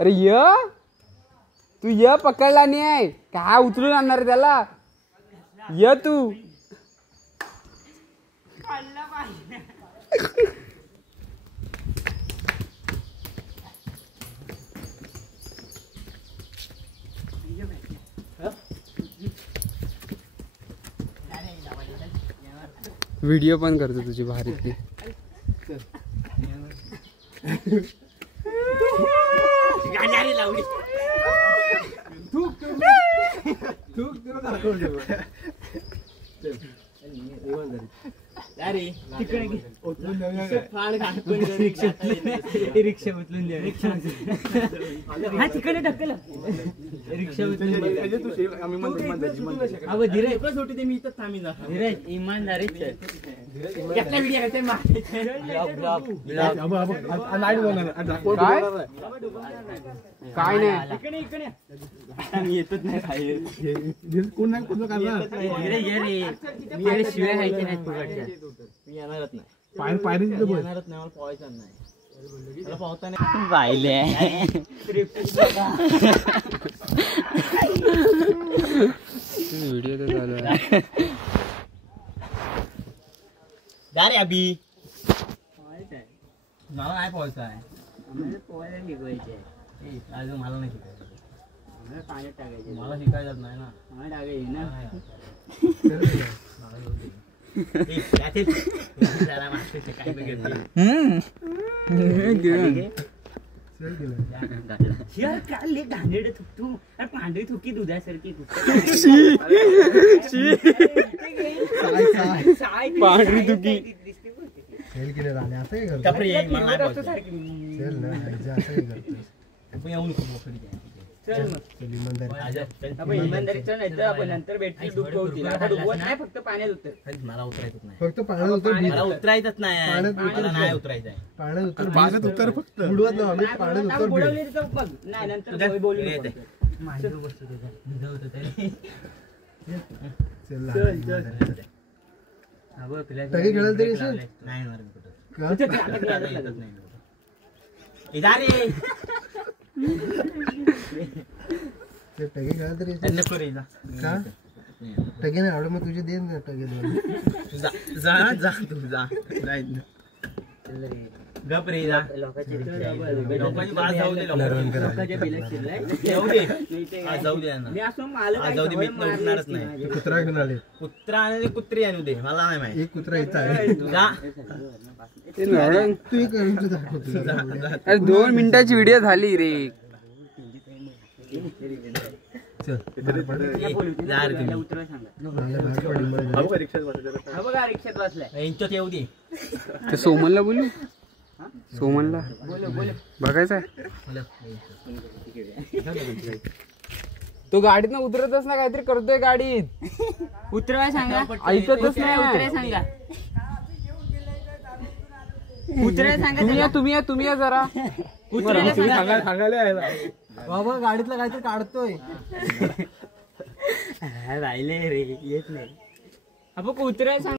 अरे तू पकडला नाही काय उचलून आणणार त्याला तू व्हिडिओ पण करतो तुझी भारीतली रिक्षा उचलून द्या तिकडे ढकल रिक्षा उचलून मी इथं थांबी जा इमानदारी काय नाही येतच नाही शिवाय खायचे नाही येणारच नाही येणारच नाही मला पोहायचं नाही पाहिले व्हिडिओ तर चालू आहे जा रे अभि मला नाही पोहायचं आहे पोहायला शिकवायचे अजून मला नाही शिकायचं पाण्यात टाकायचे मला शिकायचं नाही ना मला टाकायचे ना पांढरी थुकी दुधासारखी पांढरी थुकी इमानदारी चल नाही तर आपण नंतर भेटतील डुबवतील आता डुबवत नाही फक्त पाण्यात उतर मला उतरायचंच नाही फक्त पाण्यात उतर मला उतरायचंच नाही मला नाही उतरायचं आहे पाण्यात उतर फक्त बुडवत नाही आम्ही पाण्यात उतर बुडवले तर बघ नाही नंतर बोलू येते माझ्या वस्तू बुडवतो तरी चल हा बघ तुला टगी खेळायला तरी नाही मार कुठं इधर रे ते टगी खेळायला तरी नको रे जा का टगी नाही आवड मग तुझे दे ना टगी जा जा जा तू जा गप रे जा लोकांची बात जाऊ दे लोकांच्या बिलक शिरलाय जाऊ दे जाऊ दे ना मी असं मला जाऊ दे मी उठणारच नाही कुत्रा घेऊन आले कुत्रा आणि कुत्री आणू दे मला नाही माहिती एक कुत्रा इथं आहे जा तू एक दाखवतो अरे 2 मिनिटाची व्हिडिओ झाली रे चल जा रे तुम्ही उतरवा सांगा बघा रिक्षात बसलाय यांच्यात येऊ दे ते सोमनला बोलू सोमनला बघायचं आहे तो गाडीत ना उतरतच ना काहीतरी करतोय गाडीत उतरवाय सांगा ऐकतच नाही उतराय सांगा उतराय सांगा तुम्ही या जरा सांगायला बाबा गाडीतला काहीतरी काढतोय राहिले रे येत नाही आपण उतराय सांग